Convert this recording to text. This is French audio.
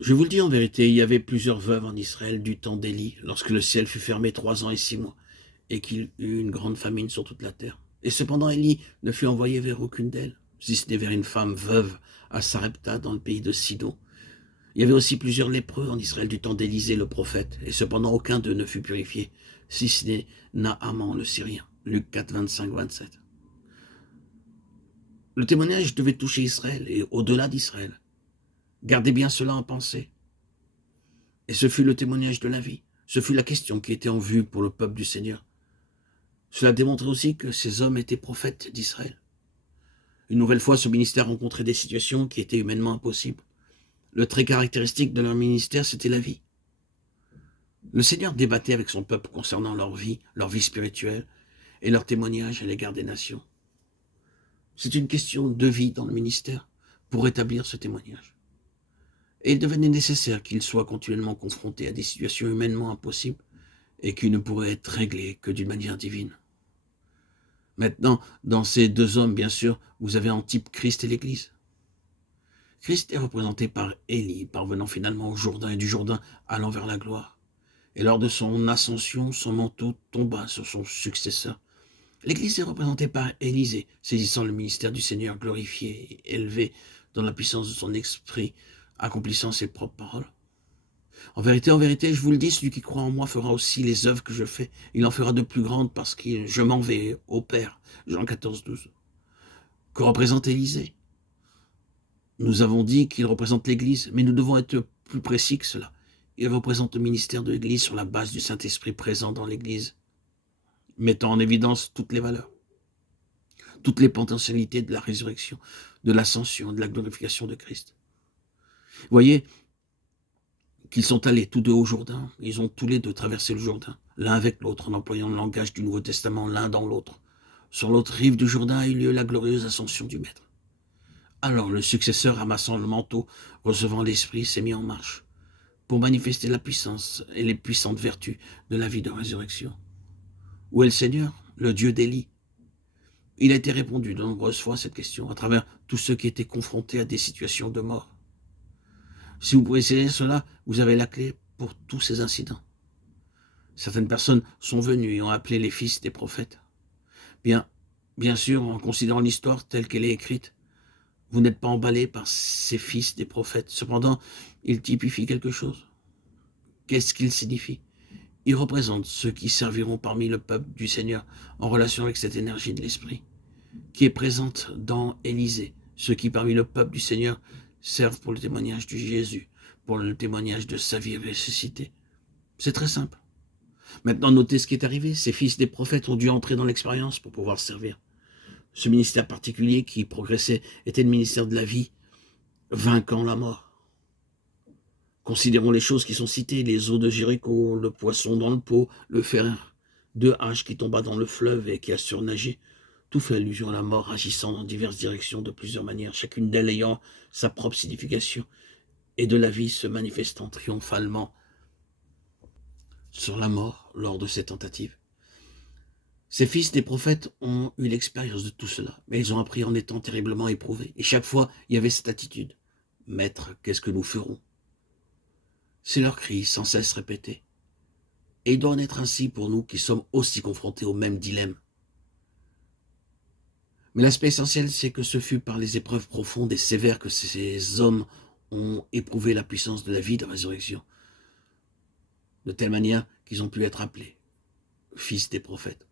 Je vous le dis en vérité, il y avait plusieurs veuves en Israël du temps d'Élie, lorsque le ciel fut fermé 3 ans et 6 mois, et qu'il eut une grande famine sur toute la terre. Et cependant Élie ne fut envoyé vers aucune d'elles, si ce n'est vers une femme veuve à Sarepta dans le pays de Sidon. Il y avait aussi plusieurs lépreux en Israël du temps d'Élisée le prophète, et cependant aucun d'eux ne fut purifié, si ce n'est Naaman le Syrien. Luc 4, 25-27. Le témoignage devait toucher Israël et au-delà d'Israël. Gardez bien cela en pensée. Et ce fut le témoignage de la vie. Ce fut la question qui était en vue pour le peuple du Seigneur. Cela démontrait aussi que ces hommes étaient prophètes d'Israël. Une nouvelle fois, ce ministère rencontrait des situations qui étaient humainement impossibles. Le trait caractéristique de leur ministère, c'était la vie. Le Seigneur débattait avec son peuple concernant leur vie spirituelle et leur témoignage à l'égard des nations. C'est une question de vie dans le ministère pour établir ce témoignage. Et il devenait nécessaire qu'ils soient continuellement confrontés à des situations humainement impossibles et qui ne pourraient être réglées que d'une manière divine. Maintenant, dans ces deux hommes, bien sûr, vous avez en type Christ et l'Église. Christ est représenté par Élie, parvenant finalement au Jourdain et du Jourdain allant vers la gloire. Et lors de son ascension, son manteau tomba sur son successeur. L'Église est représentée par Élisée, saisissant le ministère du Seigneur glorifié et élevé dans la puissance de son esprit, accomplissant ses propres paroles. En vérité, je vous le dis, celui qui croit en moi fera aussi les œuvres que je fais. Il en fera de plus grandes parce que je m'en vais au Père. Jean 14, 12. Que représente Élisée? Nous avons dit qu'il représente l'Église, mais nous devons être plus précis que cela. Il représente le ministère de l'Église sur la base du Saint-Esprit présent dans l'Église, mettant en évidence toutes les valeurs, toutes les potentialités de la résurrection, de l'ascension, de la glorification de Christ. Vous voyez qu'ils sont allés tous deux au Jourdain, ils ont tous les deux traversé le Jourdain, l'un avec l'autre, en employant le langage du Nouveau Testament, l'un dans l'autre. Sur l'autre rive du Jourdain a eu lieu la glorieuse ascension du Maître. Alors le successeur, ramassant le manteau, recevant l'Esprit, s'est mis en marche pour manifester la puissance et les puissantes vertus de la vie de résurrection. Où est le Seigneur, le Dieu d'Élie? Il a été répondu de nombreuses fois à cette question à travers tous ceux qui étaient confrontés à des situations de mort. Si vous pouvez saisir cela, vous avez la clé pour tous ces incidents. Certaines personnes sont venues et ont appelé les fils des prophètes. Bien sûr, en considérant l'histoire telle qu'elle est écrite, vous n'êtes pas emballé par ces fils des prophètes. Cependant, ils typifient quelque chose. Qu'est-ce qu'ils signifient? Ils représentent ceux qui serviront parmi le peuple du Seigneur en relation avec cette énergie de l'Esprit, qui est présente dans Élisée, ceux qui parmi le peuple du Seigneur servent pour le témoignage de Jésus, pour le témoignage de sa vie ressuscitée. C'est très simple. Maintenant, notez ce qui est arrivé. Ces fils des prophètes ont dû entrer dans l'expérience pour pouvoir servir. Ce ministère particulier qui progressait était le ministère de la vie, vainquant la mort. Considérons les choses qui sont citées, les eaux de Jéricho, le poisson dans le pot, le fer de hache qui tomba dans le fleuve et qui a surnagé. Tout fait allusion à la mort agissant dans diverses directions de plusieurs manières, chacune d'elles ayant sa propre signification, et de la vie se manifestant triomphalement sur la mort lors de ces tentatives. Ces fils des prophètes ont eu l'expérience de tout cela, mais ils ont appris en étant terriblement éprouvés. Et chaque fois, il y avait cette attitude. Maître, qu'est-ce que nous ferons? C'est leur cri sans cesse répété. Et il doit en être ainsi pour nous qui sommes aussi confrontés au même dilemme. Mais l'aspect essentiel, c'est que ce fut par les épreuves profondes et sévères que ces hommes ont éprouvé la puissance de la vie de résurrection, de telle manière qu'ils ont pu être appelés fils des prophètes.